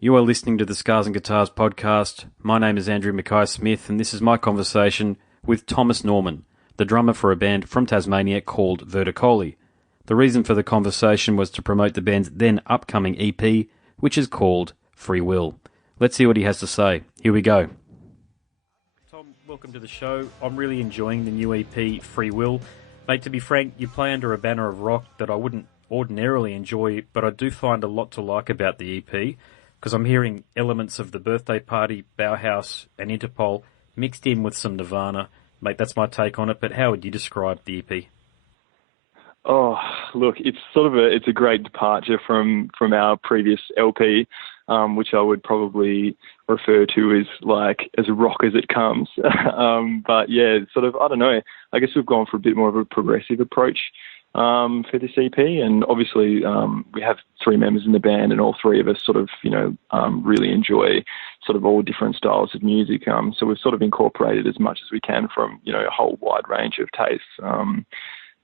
You are listening to the Scars and Guitars podcast. My name is Andrew Mackay-Smith, and this is my conversation with Thomas Norman, the drummer for a band from Tasmania called Verticoli. The reason for the conversation was to promote the band's then upcoming EP, which is called Free Will. Let's see what he has to say. Here we go. Tom, welcome to the show. I'm really enjoying the new EP, Free Will. Mate, to be frank, you play under a banner of rock that I wouldn't ordinarily enjoy, but I do find a lot to like about the EP, because I'm hearing elements of the Birthday Party, Bauhaus and Interpol mixed in with some Nirvana. Mate, that's my take on it, but how would you describe the EP? Oh, look, it's a great departure from our previous LP, which I would probably refer to as rock as it comes. But yeah, I don't know. I guess we've gone for a bit more of a progressive approach for this EP, and obviously we have three members in the band, and all three of us really enjoy all different styles of music. So we've incorporated as much as we can from a whole wide range of tastes.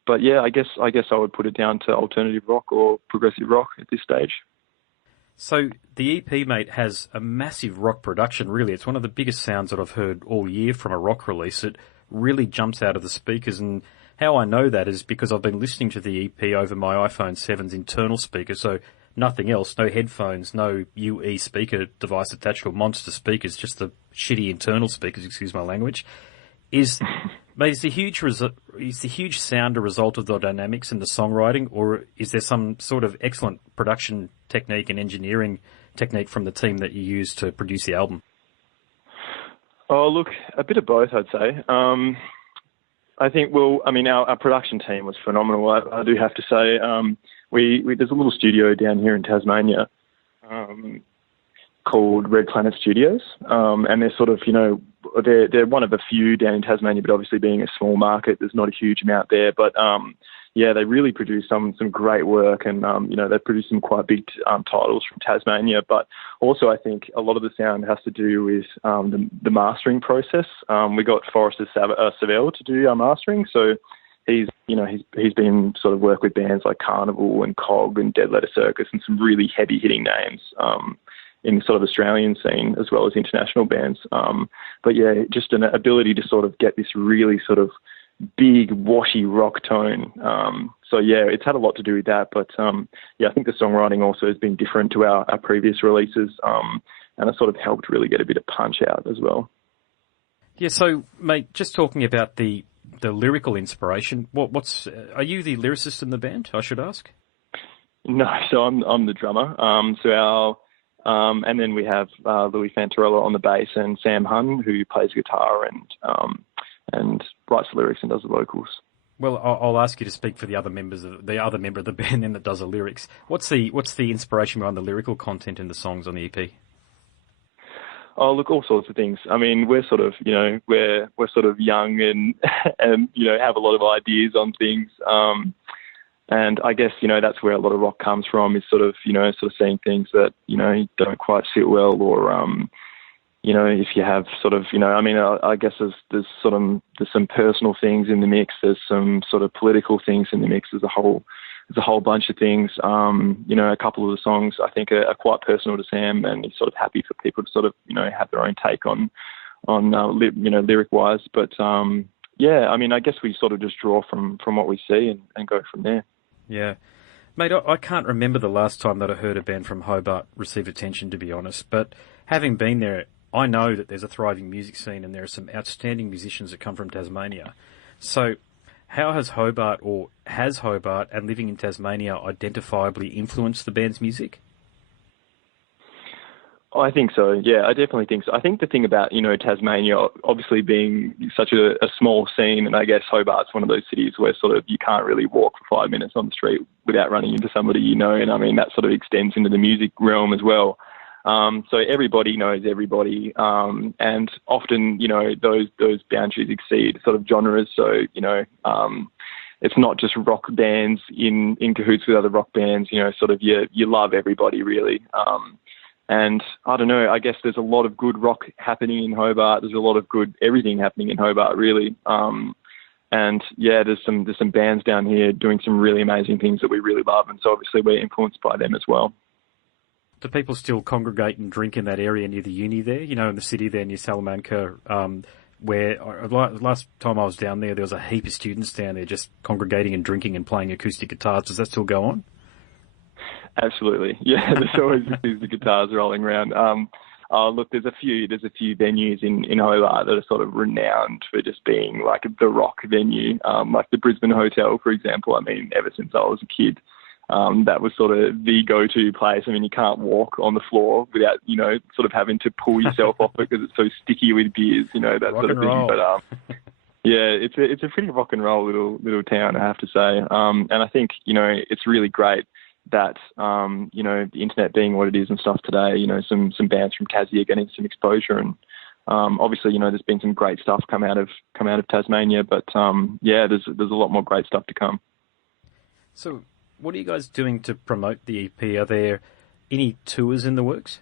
But yeah, I guess I would put it down to alternative rock or progressive rock at this stage. So the EP, mate, has a massive rock production, really. It's one of the biggest sounds that I've heard all year from a rock release. It really jumps out of the speakers, and how I know that is because I've been listening to the EP over my iPhone 7's internal speaker, so nothing else, no headphones, no UE speaker device attached to a monster speakers, just the shitty internal speakers, excuse my language. Is the huge sound a result of the dynamics and the songwriting, or is there some sort of excellent production technique and engineering technique from the team that you use to produce the album? Oh, look, a bit of both, I'd say. I think, our production team was phenomenal. I do have to say, there's a little studio down here in Tasmania called Red Planet Studios, and they're they're one of a few down in Tasmania, but obviously being a small market, there's not a huge amount there. But they really produce some great work, and they produce some quite big titles from Tasmania. But also, I think a lot of the sound has to do with the mastering process. We got Forrester Savell to do our mastering, so he's been work with bands like Carnival and Cog and Dead Letter Circus and some really heavy hitting names in Australian scene as well as international bands. But yeah, just an ability to get this really big washy rock tone. So yeah, it's had a lot to do with that. But I think the songwriting also has been different to our previous releases, and it helped really get a bit of punch out as well. Yeah. So, mate, just talking about the lyrical inspiration, are you the lyricist in the band, I should ask? No, so I'm the drummer. And then we have Louis Fantarella on the bass and Sam Hunn, who plays guitar and writes the lyrics and does the vocals. Well, I'll ask you to speak for the other member of the band then that does the lyrics. What's the inspiration behind the lyrical content in the songs on the EP? Oh, look, all sorts of things. I mean, we're we're young and have a lot of ideas on things. And I guess, that's where a lot of rock comes from, is seeing things that, don't quite sit well, or, if you have I guess there's some personal things in the mix. There's some political things in the mix. There's a whole bunch of things. A couple of the songs I think are quite personal to Sam, and he's happy for people to have their own take on lyric wise. But, I guess we just draw from what we see and go from there. Yeah. Mate, I can't remember the last time that I heard a band from Hobart receive attention, to be honest. But having been there, I know that there's a thriving music scene and there are some outstanding musicians that come from Tasmania. So how has Hobart and living in Tasmania identifiably influenced the band's music? I think so. Yeah, I definitely think so. I think the thing about, Tasmania obviously being such a small scene, and I guess Hobart's one of those cities where you can't really walk for 5 minutes on the street without running into somebody, and I mean, that extends into the music realm as well. So everybody knows everybody, and often, those boundaries exceed genres. So, it's not just rock bands in cahoots with other rock bands, you love everybody really. And I don't know, I guess there's a lot of good rock happening in Hobart. There's a lot of good everything happening in Hobart, really. And yeah, there's some bands down here doing some really amazing things that we really love. And so obviously we're influenced by them as well. Do people still congregate and drink in that area near the uni there? You know, in the city there near Salamanca, where last time I was down there was a heap of students down there just congregating and drinking and playing acoustic guitars. Does that still go on? Absolutely. Yeah, there's always the guitars rolling around. Look, there's a few venues in Hobart that are sort of renowned for just being like the rock venue, like the Brisbane Hotel, for example. I mean, ever since I was a kid, that was sort of the go-to place. I mean, you can't walk on the floor without, you know, sort of having to pull yourself off it because it's so sticky with beers, you know, that rock sort of and thing. roll. But yeah, it's a pretty rock and roll little town, I have to say. And I think, you know, it's really great that, you know, the internet being what it is and stuff today, you know, some bands from Tassie are getting some exposure, and obviously, you know, there's been some great stuff come out of Tasmania, but yeah, there's a lot more great stuff to come. So, what are you guys doing to promote the EP? Are there any tours in the works?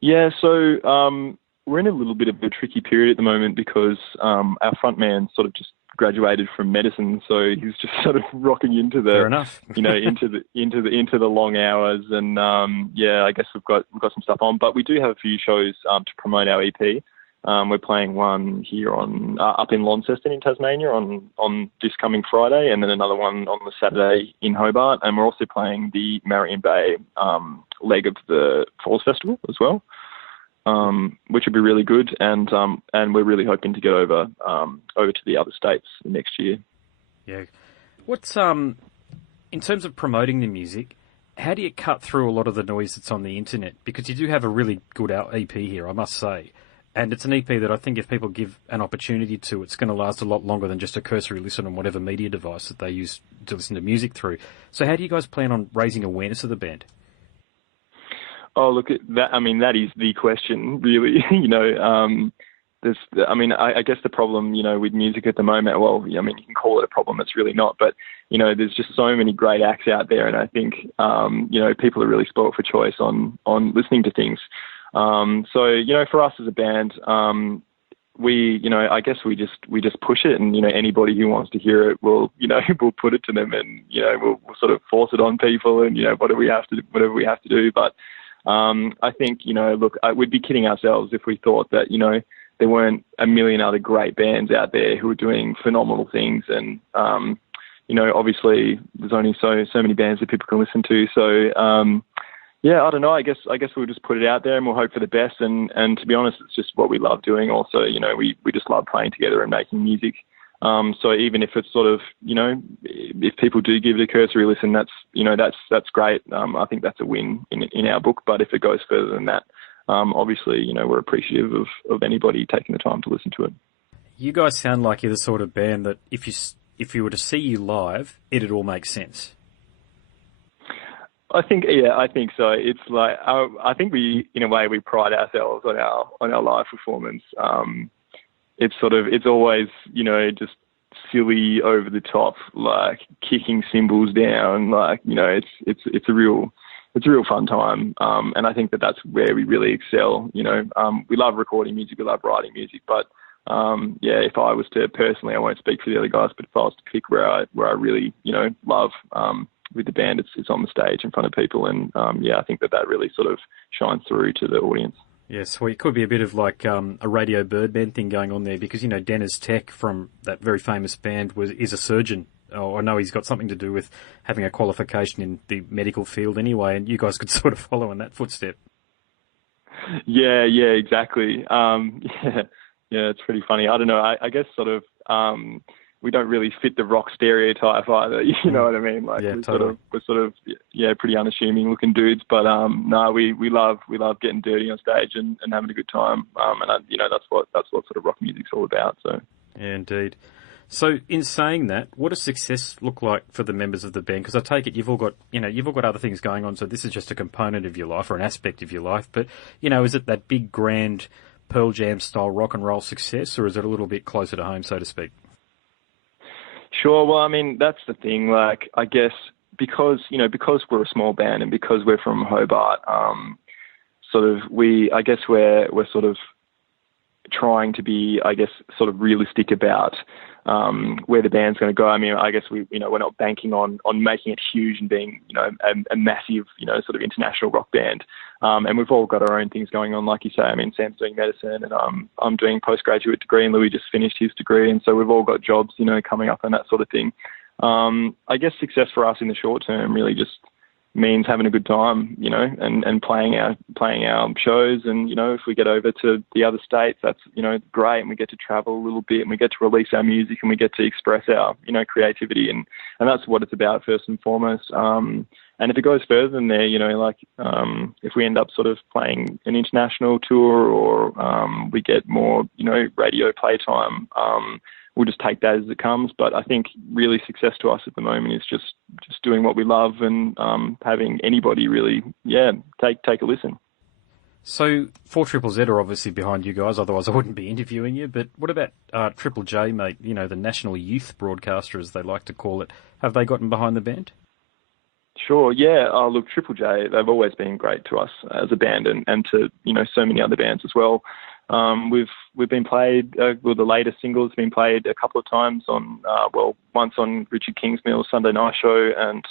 Yeah, so we're in a little bit of a tricky period at the moment because our frontman sort of just graduated from medicine, so he's just sort of rocking into the, fair enough. you know, into the long hours, and yeah, I guess we've got some stuff on, but we do have a few shows to promote our EP. We're playing one here up in Launceston in Tasmania on this coming Friday, and then another one on the Saturday in Hobart, and we're also playing the Marion Bay leg of the Falls Festival as well. Which would be really good, and we're really hoping to get over to the other states next year. Yeah. What's in terms of promoting the music, how do you cut through a lot of the noise that's on the internet? Because you do have a really good EP here, I must say, and it's an EP that I think if people give an opportunity to, it's going to last a lot longer than just a cursory listen on whatever media device that they use to listen to music through. So how do you guys plan on raising awareness of the band? Oh, look, that is the question, really. You know, I guess the problem, you know, with music at the moment, well, I mean, you can call it a problem, it's really not, but, you know, there's just so many great acts out there, and I think, you know, people are really spoiled for choice on listening to things. So, you know, for us as a band, we, you know, I guess we just push it, and, you know, anybody who wants to hear it will, you know, we'll put it to them, and, you know, we'll sort of force it on people, and, you know, whatever we have to do. But I think, you know, look, we'd be kidding ourselves if we thought that, you know, there weren't a million other great bands out there who are doing phenomenal things. And, you know, obviously there's only so many bands that people can listen to. So, yeah, I don't know. I guess we'll just put it out there and we'll hope for the best. And to be honest, it's just what we love doing. Also, you know, we just love playing together and making music. So even if it's sort of, you know, if people do give it a cursory listen, that's great. I think that's a win in our book. But if it goes further than that, obviously, you know, we're appreciative of anybody taking the time to listen to it. You guys sound like you're the sort of band that if you were to see you live, it'd all make sense. I think so. It's like I think we, in a way, we pride ourselves on our live performance. It's always, you know, just silly, over the top, like kicking cymbals down, like, you know, it's a real fun time. And I think that's where we really excel. You know, we love recording music, we love writing music, but yeah, if I was to personally, I won't speak for the other guys, but if I was to pick where I really, you know, love with the band, it's on the stage in front of people, and yeah, I think that really sort of shines through to the audience. Yes, well, it could be a bit of like a Radio Birdman thing going on there, because, you know, Dennis Tech from that very famous band is a surgeon. Oh, I know he's got something to do with having a qualification in the medical field anyway, and you guys could sort of follow in that footstep. Yeah, exactly. Yeah, it's pretty funny. I don't know. I guess sort of we don't really fit the rock stereotype either. You know what I mean? Like, yeah, we're sort of pretty unassuming looking dudes. But no, we love getting dirty on stage and having a good time. And you know, that's what sort of rock music's all about. So yeah, indeed. So in saying that, what does success look like for the members of the band? Because I take it you've all got other things going on. So this is just a component of your life or an aspect of your life. But, you know, is it that big grand Pearl Jam style rock and roll success, or is it a little bit closer to home, so to speak? Sure. Well, I mean, that's the thing. Like, I guess because we're a small band and because we're from Hobart, we're sort of trying to be, I guess, sort of realistic about, where the band's going to go. I mean, I guess we're not banking on making it huge and being, a massive, sort of international rock band. And we've all got our own things going on, like you say. I mean, Sam's doing medicine, and I'm doing postgraduate degree, and Louis just finished his degree, and so we've all got jobs, coming up and that sort of thing. I guess success for us in the short term really just means having a good time, and playing our shows. And, if we get over to the other states, that's, great. And we get to travel a little bit, and we get to release our music, and we get to express our, creativity. And that's what it's about first and foremost. And if it goes further than there, if we end up sort of playing an international tour, or we get more, radio playtime, we'll just take that as it comes. But I think really success to us at the moment is just doing what we love, and having anybody really, take a listen. So 4ZZZ are obviously behind you guys, otherwise I wouldn't be interviewing you. But what about Triple J, mate? The national youth broadcaster, as they like to call it. Have they gotten behind the band? Sure, yeah. Look, Triple J, they've always been great to us as a band, and to, so many other bands as well. We've been played, the latest single's been played a couple of times on, once on Richard Kingsmill's Sunday Night Show, and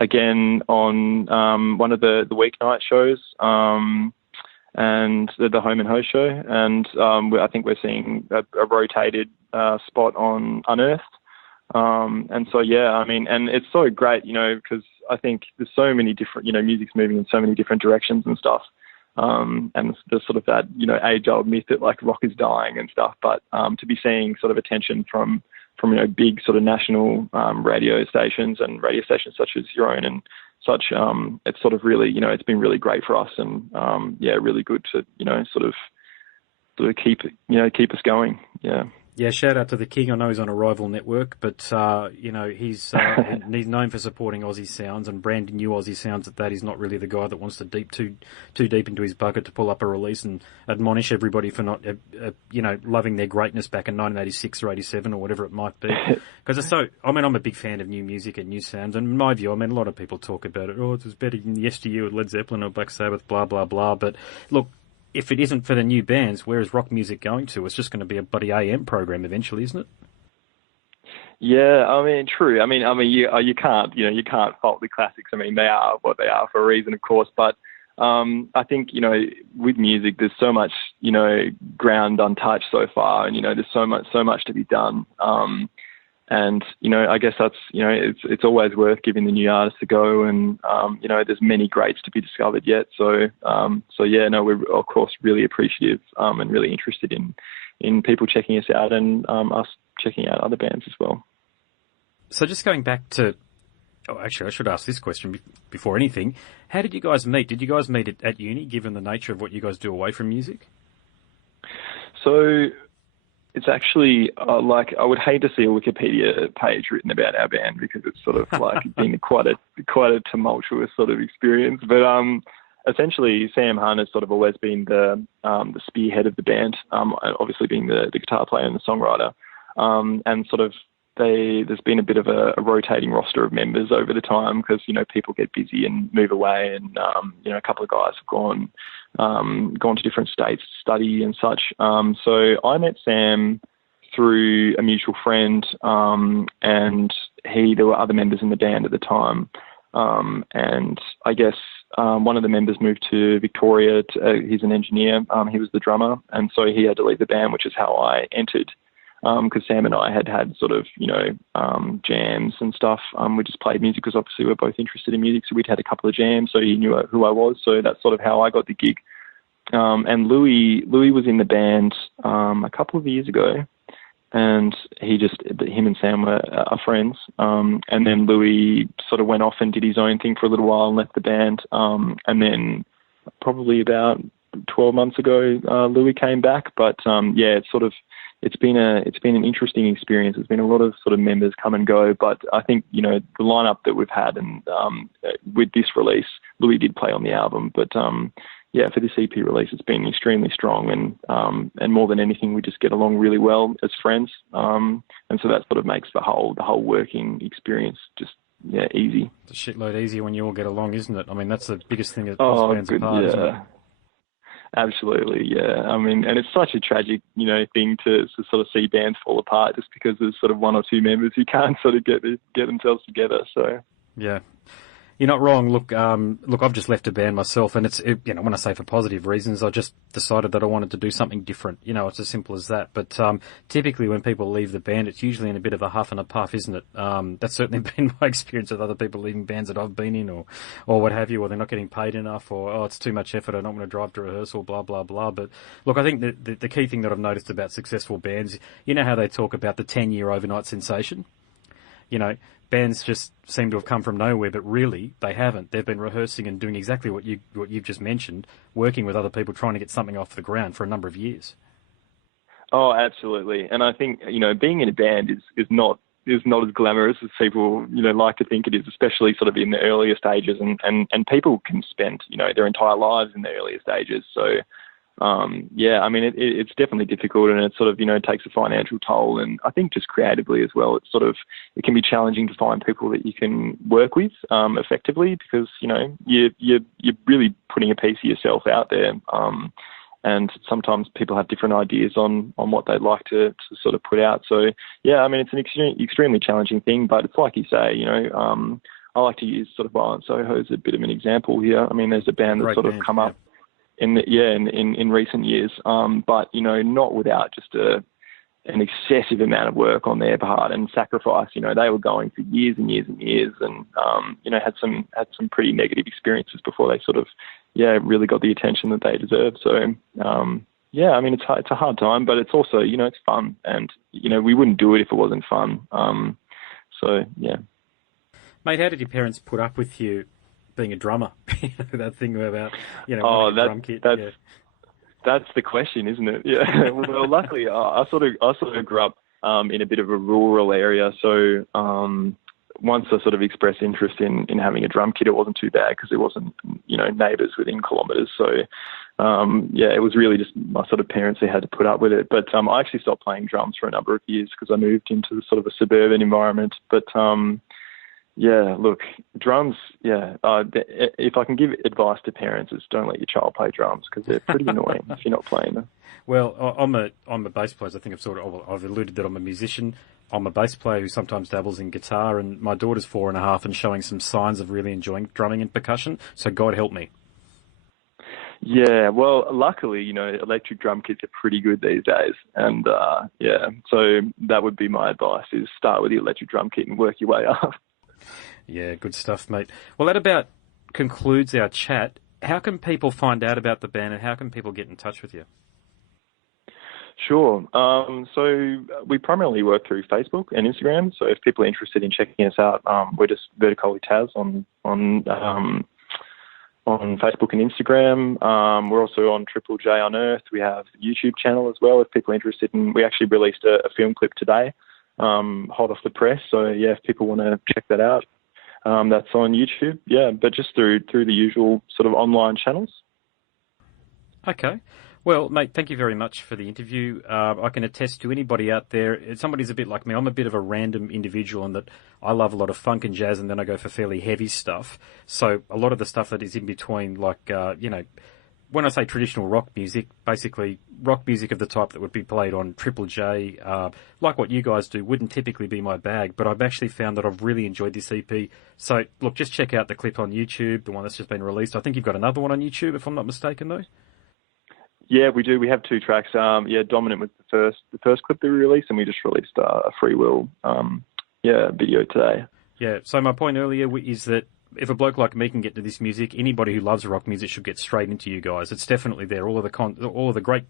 again on one of the weeknight shows, and the Home and Host show. And I think we're seeing a rotated spot on Unearthed. And so, I mean, and it's so great, because I think there's so many different, music's moving in so many different directions and stuff. And there's sort of that, age-old myth that like rock is dying and stuff. But to be seeing sort of attention from big sort of national radio stations, and radio stations such as your own and such, it's sort of really, it's been really great for us, and really good to, sort of keep us going. Yeah. Yeah, shout out to the King. I know he's on a rival network, but, he's known for supporting Aussie sounds and branding new Aussie sounds. That he's not really the guy that wants to too deep into his bucket to pull up a release and admonish everybody for not, loving their greatness back in 1986 or 87 or whatever it might be. Because I'm a big fan of new music and new sounds. And in my view, a lot of people talk about it. Oh, it was better in yesteryear with Led Zeppelin or Black Sabbath, blah, blah, blah. But look, if it isn't for the new bands, where is rock music going to? It's just going to be a bloody AM program eventually, isn't it? Yeah, I mean, true. I mean, you can't fault the classics. I mean, they are what they are for a reason, of course. But I think, with music, there's so much, ground untouched so far, and there's so much to be done. And, I guess that's, it's always worth giving the new artists a go, and, there's many greats to be discovered yet. So we're of course really appreciative, and really interested in people checking us out, and, us checking out other bands as well. So just going back to, actually I should ask this question before anything. How did you guys meet? Did you guys meet at uni, given the nature of what you guys do away from music? So, it's actually I would hate to see a Wikipedia page written about our band, because it's sort of like been quite a tumultuous sort of experience. But essentially, Sam Hunt has sort of always been the spearhead of the band, obviously being the guitar player and the songwriter, and sort of there's been a bit of a rotating roster of members over the time, because people get busy and move away, and a couple of guys have gone to different states to study and such. So I met Sam through a mutual friend, and there were other members in the band at the time. And I guess one of the members moved to Victoria. He's an engineer. He was the drummer, and so he had to leave the band, which is how I entered. Because Sam and I had sort of, jams and stuff. We just played music because obviously we're both interested in music, so we'd had a couple of jams, so he knew who I was. So that's sort of how I got the gig. And Louis was in the band a couple of years ago, and him and Sam are friends. And then Louis sort of went off and did his own thing for a little while and left the band. And then probably about 12 months ago, Louis came back. But it's been an interesting experience. There's been a lot of sort of members come and go, but I think, the lineup that we've had, and with this release, Louis did play on the album, but for this EP release, it's been extremely strong, and more than anything, we just get along really well as friends, and so that sort of makes the whole working experience just easy. It's a shitload easier when you all get along, isn't it? I mean, that's the biggest thing that bands apart, isn't it? Absolutely, yeah. I mean, and it's such a tragic, thing to sort of see bands fall apart just because there's sort of one or two members who can't sort of get themselves together. So Yeah. You're not wrong. Look, I've just left a band myself, and when I say for positive reasons, I just decided that I wanted to do something different. It's as simple as that. But typically, when people leave the band, it's usually in a bit of a huff and a puff, isn't it? That's certainly been my experience with other people leaving bands that I've been in, or what have you, or they're not getting paid enough, or it's too much effort, I don't want to drive to rehearsal, blah blah blah. But look, I think the key thing that I've noticed about successful bands, how they talk about the 10-year overnight sensation. Bands just seem to have come from nowhere, but really they haven't. They've been rehearsing and doing exactly what you've just mentioned, working with other people, trying to get something off the ground for a number of years. Oh, absolutely. And I think, being in a band is not as glamorous as people, like to think it is, especially sort of in the earlier stages. And people can spend, their entire lives in the earlier stages. So, I mean, it's definitely difficult, and it sort of, takes a financial toll. And I think just creatively as well, it can be challenging to find people that you can work with effectively, because, you're really putting a piece of yourself out there. And sometimes people have different ideas on what they'd like to sort of put out. So, yeah, I mean, it's an extremely challenging thing, but it's like you say, I like to use sort of Violent Soho as a bit of an example here. I mean, there's a band that's sort of come up in recent years, but not without just an excessive amount of work on their part and sacrifice. They were going for years and years and years, and had some pretty negative experiences before they sort of really got the attention that they deserved. So I mean, it's a hard time, but it's also it's fun, and we wouldn't do it if it wasn't fun. So yeah. Mate, how did your parents put up with you being a drummer? That thing about drum kit. That's the question, isn't it? Yeah. Well, luckily, I sort of grew up in a bit of a rural area, so once I sort of expressed interest in having a drum kit, it wasn't too bad because there wasn't neighbours within kilometres. So it was really just my sort of parents who had to put up with it. But I actually stopped playing drums for a number of years because I moved into sort of a suburban environment. But look, drums, if I can give advice to parents, it's don't let your child play drums because they're pretty annoying if you're not playing them. Well, I'm a bass player. I think I've alluded that I'm a musician. I'm a bass player who sometimes dabbles in guitar, and my daughter's 4.5 and showing some signs of really enjoying drumming and percussion, so God help me. Yeah, well, luckily, electric drum kits are pretty good these days. And, so that would be my advice, is start with the electric drum kit and work your way up. Yeah, good stuff, mate. Well, that about concludes our chat. How can people find out about the band, and how can people get in touch with you? Sure. So we primarily work through Facebook and Instagram. So if people are interested in checking us out, we're just Verticoli Taz on Facebook and Instagram. We're also on Triple J Unearthed. We have a YouTube channel as well if people are interested. We actually released a film clip today, hot off the press. So yeah, if people want to check that out, that's on YouTube. Yeah, but just through the usual sort of online channels. Okay. Well, mate, thank you very much for the interview. I can attest to anybody out there, somebody's a bit like me. I'm a bit of a random individual in that I love a lot of funk and jazz, and then I go for fairly heavy stuff. So a lot of the stuff that is in between, like, when I say traditional rock music, basically rock music of the type that would be played on Triple J, like what you guys do, wouldn't typically be my bag, but I've actually found that I've really enjoyed this EP. So, look, just check out the clip on YouTube, the one that's just been released. I think you've got another one on YouTube, if I'm not mistaken, though. Yeah, we do. We have 2 tracks. Dominant was the first clip that we released, and we just released a Free Will video today. Yeah. So my point earlier is that if a bloke like me can get to this music, anybody who loves rock music should get straight into you guys. It's definitely there. All of the great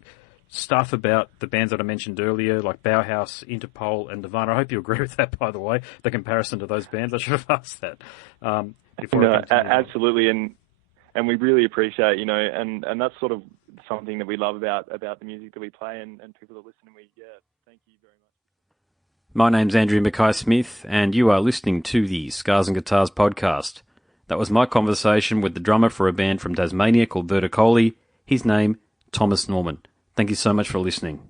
stuff about the bands that I mentioned earlier, like Bauhaus, Interpol, and Nirvana. I hope you agree with that, by the way. The comparison to those bands. I should have asked that. Absolutely, and we really appreciate, and that's sort of something that we love about the music that we play, and people that listen. Thank you very much. My name's Andrew Mackay-Smith, and you are listening to the Scars and Guitars podcast. That was my conversation with the drummer for a band from Tasmania called Verticoli. His name, Thomas Norman. Thank you so much for listening.